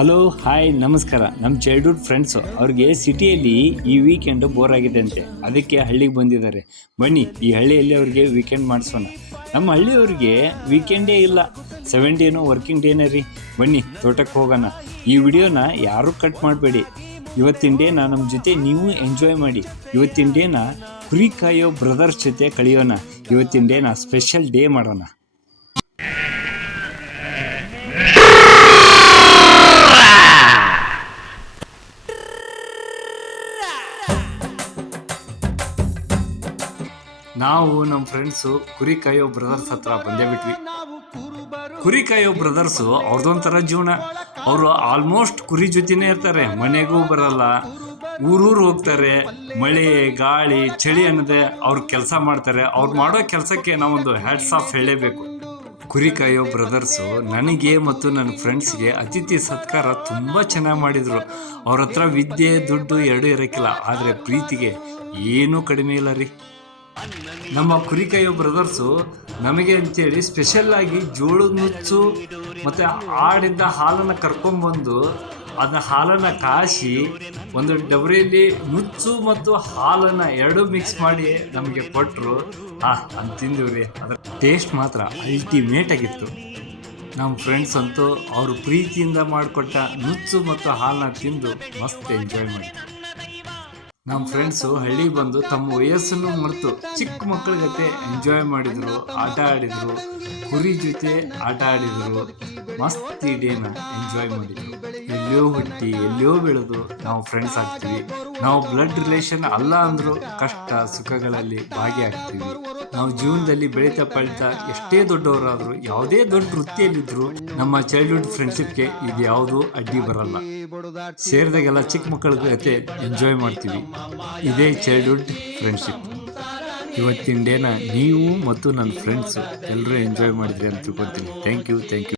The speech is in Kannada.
ಹಲೋ ಹಾಯ್ ನಮಸ್ಕಾರ. ನಮ್ಮ ಚೈಲ್ಡ್ಹುಡ್ ಫ್ರೆಂಡ್ಸು ಅವ್ರಿಗೆ ಸಿಟಿಯಲ್ಲಿ ಈ ವೀಕೆಂಡು ಬೋರ್ ಆಗಿದೆ ಅಂತೆ, ಅದಕ್ಕೆ ಹಳ್ಳಿಗೆ ಬಂದಿದ್ದಾರೆ. ಬನ್ನಿ ಈ ಹಳ್ಳಿಯಲ್ಲಿ ಅವ್ರಿಗೆ ವೀಕೆಂಡ್ ಮಾಡಿಸೋಣ. ನಮ್ಮ ಹಳ್ಳಿಯವ್ರಿಗೆ ವೀಕೆಂಡೇ ಇಲ್ಲ, 7 ಡೇನೂ ವರ್ಕಿಂಗ್ ಡೇನೇ ರೀ. ಬನ್ನಿ ತೋಟಕ್ಕೆ ಹೋಗೋಣ. ಈ ವಿಡಿಯೋನ ಯಾರೂ ಕಟ್ ಮಾಡಬೇಡಿ. ಇವತ್ತಿನ ಡೇನ ನಮ್ಮ ಜೊತೆ ನೀವು ಎಂಜಾಯ್ ಮಾಡಿ. ಇವತ್ತಿನ ಡೇನ ಕುರಿ ಕಾಯೋ ಬ್ರದರ್ಸ್ ಜೊತೆ ಕಳೆಯೋಣ. ಇವತ್ತಿನ ಡೇನ ಸ್ಪೆಷಲ್ ಡೇ ಮಾಡೋಣ. ನಾವು ನಮ್ಮ ಫ್ರೆಂಡ್ಸು ಕುರಿ ಕಾಯೋ ಬ್ರದರ್ಸ್ ಹತ್ರ ಬಂದೇ ಬಿಟ್ವಿ. ಕುರಿ ಕಾಯೋ ಬ್ರದರ್ಸು ಅವ್ರದ್ದೊಂಥರ ಜೀವನ. ಅವರು ಆಲ್ಮೋಸ್ಟ್ ಕುರಿ ಜೊತೆನೇ ಇರ್ತಾರೆ, ಮನೆಗೂ ಬರಲ್ಲ, ಊರೂರು ಹೋಗ್ತಾರೆ. ಮಳೆ ಗಾಳಿ ಚಳಿ ಅನ್ನೋದೇ ಅವ್ರ ಕೆಲಸ ಮಾಡ್ತಾರೆ. ಅವ್ರು ಮಾಡೋ ಕೆಲಸಕ್ಕೆ ನಾವೊಂದು ಹ್ಯಾಟ್ಸ್ ಆಫ್ ಹೇಳಲೇಬೇಕು. ಕುರಿ ಕಾಯೋ ಬ್ರದರ್ಸು ನನಗೆ ಮತ್ತು ನನ್ನ ಫ್ರೆಂಡ್ಸ್ಗೆ ಅತಿಥಿ ಸತ್ಕಾರ ತುಂಬ ಚೆನ್ನಾಗಿ ಮಾಡಿದರು. ಅವ್ರ ಹತ್ರ ವಿದ್ಯೆ ದುಡ್ಡು ಎರಡೂ ಇರೋಕ್ಕಿಲ್ಲ, ಆದರೆ ಪ್ರೀತಿಗೆ ಏನೂ ಕಡಿಮೆ ಇಲ್ಲ ರೀ. ನಮ್ಮ ಕುರಿ ಕಾಯೋ ಬ್ರದರ್ಸು ನಮಗೆ ಅಂತೇಳಿ ಸ್ಪೆಷಲ್ಲಾಗಿ ಜೋಳದ ನುಚ್ಚು ಮತ್ತು ಆಡಿಂದ ಹಾಲನ್ನು ಕರ್ಕೊಂಬಂದು ಅದನ್ನ ಹಾಲನ್ನು ಕಾಯಿಸಿ ಒಂದು ಡಬರಿಯಲ್ಲಿ ನುಚ್ಚು ಮತ್ತು ಹಾಲನ್ನು ಎರಡೂ ಮಿಕ್ಸ್ ಮಾಡಿ ನಮಗೆ ಕೊಟ್ಟರು. ಅಂತ ತಿಂದಿವ್ರಿ. ಅದರ ಟೇಸ್ಟ್ ಮಾತ್ರ ಅಲ್ಟಿಮೇಟ್ ಆಗಿತ್ತು. ನಮ್ಮ ಫ್ರೆಂಡ್ಸ್ ಅಂತೂ ಅವರು ಪ್ರೀತಿಯಿಂದ ಮಾಡಿಕೊಟ್ಟ ನುಚ್ಚು ಮತ್ತು ಹಾಲನ್ನ ತಿಂದು ಮಸ್ತ್ ಎಂಜಾಯ್ ಮಾಡಿದ್ರು. ನಮ್ಮ ಫ್ರೆಂಡ್ಸು ಹಳ್ಳಿಗೆ ಬಂದು ತಮ್ಮ ವಯಸ್ಸನ್ನು ಮರೆತು ಚಿಕ್ಕ ಮಕ್ಕಳ ಜೊತೆ ಎಂಜಾಯ್ ಮಾಡಿದರು, ಆಟ ಆಡಿದರು, ಕುರಿ ಜೊತೆ ಆಟ ಆಡಿದರು. ಮಸ್ತ್ ಈ ಡೇನ ಎಂಜಾಯ್ ಮಾಡಿದರು. ಎಲ್ಲೋ ಹುಟ್ಟಿ ಎಲ್ಲೋ ಬೆಳೆದು ನಾವು ಫ್ರೆಂಡ್ಸ್ ಆಗ್ತೀವಿ. ನಾವು ಬ್ಲಡ್ ರಿಲೇಷನ್ ಅಲ್ಲ ಅಂದರೂ ಕಷ್ಟ ಸುಖಗಳಲ್ಲಿ ಭಾಗಿಯಾಗ್ತೀವಿ. ನಾವು ಜೀವನದಲ್ಲಿ ಬೆಳೀತಾ ಎಷ್ಟೇ ದೊಡ್ಡವರಾದರೂ ಯಾವುದೇ ದೊಡ್ಡ ವೃತ್ತಿಯಲ್ಲಿದ್ದರೂ ನಮ್ಮ ಚೈಲ್ಡ್ಹುಡ್ ಫ್ರೆಂಡ್ಶಿಪ್ಗೆ ಇದು ಯಾವುದೂ ಅಡ್ಡಿ ಬರಲ್ಲ. ಸೇರಿದಾಗೆಲ್ಲ ಚಿಕ್ಕ ಮಕ್ಕಳ ಜೊತೆ ಎಂಜಾಯ್ ಮಾಡ್ತೀವಿ. ಇದೇ ಚೈಲ್ಡ್ಹುಡ್ ಫ್ರೆಂಡ್ಶಿಪ್. ಇವತ್ತಿನ ಡೇನ ನೀವು ಮತ್ತು ನನ್ನ ಫ್ರೆಂಡ್ಸು ಎಲ್ಲರೂ ಎಂಜಾಯ್ ಮಾಡಿದ್ರಿ ಅಂತ ತಿಳ್ಕೊತೀನಿ. Thank you.